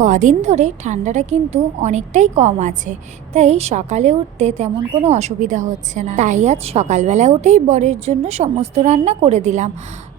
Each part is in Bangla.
কদিন ধরে ঠান্ডাটা কিন্তু অনেকটাই কম আছে, তাই সকালে উঠতে তেমন কোনো অসুবিধা হচ্ছে না। তাই আজ সকালবেলা উঠেই বরের জন্য সমস্ত রান্না করে দিলাম।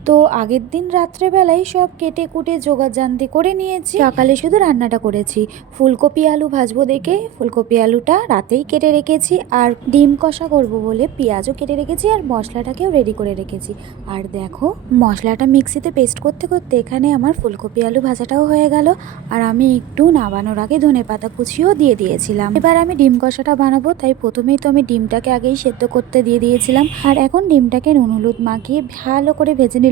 তো আগের দিন রাত্রেবেলায় সব কেটে কুটে জোগাড়জান্তি করে নিয়েছি, সকালে শুধু রান্নাটা করেছি। ফুলকপি আলু ভাজবো দেখে ফুলকপি আলুটা রাতেই কেটে রেখেছি, আর ডিম কষা করব বলে পেঁয়াজও কেটে রেখেছি, আর মশলাটাকেও রেডি করে রেখেছি। আর দেখো, মশলাটা মিক্সিতে পেস্ট করতে করতে এখানে আমার ফুলকপি আলু ভাজাটাও হয়ে গেল। আর আমি একটু নামানোর আগে ধনেপাতা কুচিও দিয়ে দিয়েছিলাম। এবার আমি ডিম কষাটা বানাবো, তাই প্রথমেই তো আমি ডিমটাকে আগেই সেদ্ধ করতে দিয়ে দিয়েছিলাম। আর এখন ডিমটাকে নুন হলুদ মাখিয়ে ভালো করে ভেজে নিলাম।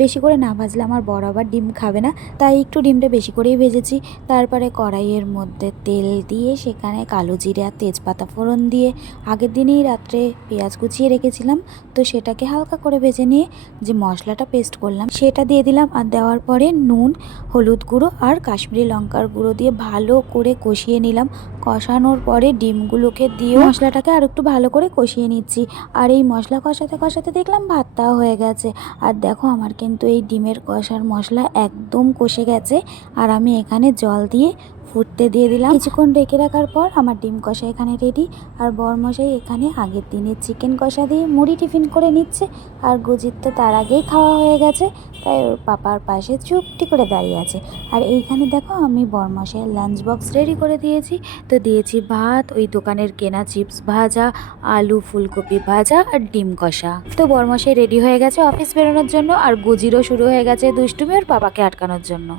বেশি করে না ভাজলে আমার বড় আবার ডিম খাবে না, তাই একটু ডিমটা বেশি করেই ভেজেছি। তারপরে কড়াইয়ের মধ্যে তেল দিয়ে সেখানে কালো জিরে আর তেজপাতা ফোড়ন দিয়ে আগের দিনই রাত্রে পেঁয়াজ কুচিয়ে রেখেছিলাম, তো সেটাকে হালকা করে ভেজে নিয়ে যে মশলাটা পেস্ট করলাম সেটা দিয়ে দিলাম। আর দেওয়ার পরে নুন, হলুদ গুঁড়ো আর কাশ্মীরি লঙ্কার গুঁড়ো দিয়ে ভালো করে কষিয়ে নিলাম। কষানোর পরে ডিমগুলোকে দিয়ে মশলাটাকে আর একটু ভালো করে কষিয়ে নিচ্ছি। আর এই মশলা কষাতে কষাতে দেখলাম ভাতটাও হয়ে গেছে। আর দেখো, আমার কিন্তু এই ডিমের কষার মশলা একদম কষে গেছে। আর আমি এখানে জল দিয়ে ফুটতে দিয়ে দিলাম। কিছুক্ষণ রেখে রাখার পর আমার ডিম কষা এখানে রেডি। আর বরমশাই এখানে আগের দিনের চিকেন কষা দিয়ে মুড়ি টিফিন করে নিচ্ছে। আর গুজির তো তার আগেই খাওয়া হয়ে গেছে, তাই ওর পাপার পাশে চুপটি করে দাঁড়িয়ে আছে। আর এইখানে দেখো, আমি বরমশাইয়ের লাঞ্চ বক্স রেডি করে দিয়েছি। তো দিয়েছি ভাত, ওই দোকানের কেনা চিপস ভাজা, আলু ফুলকপি ভাজা আর ডিম কষা। তো বরমশাই রেডি হয়ে গেছে অফিস বেরোনোর জন্য, আর গুজিরও শুরু হয়ে গেছে দুষ্টুমি ওর পাপাকে আটকানোর জন্য।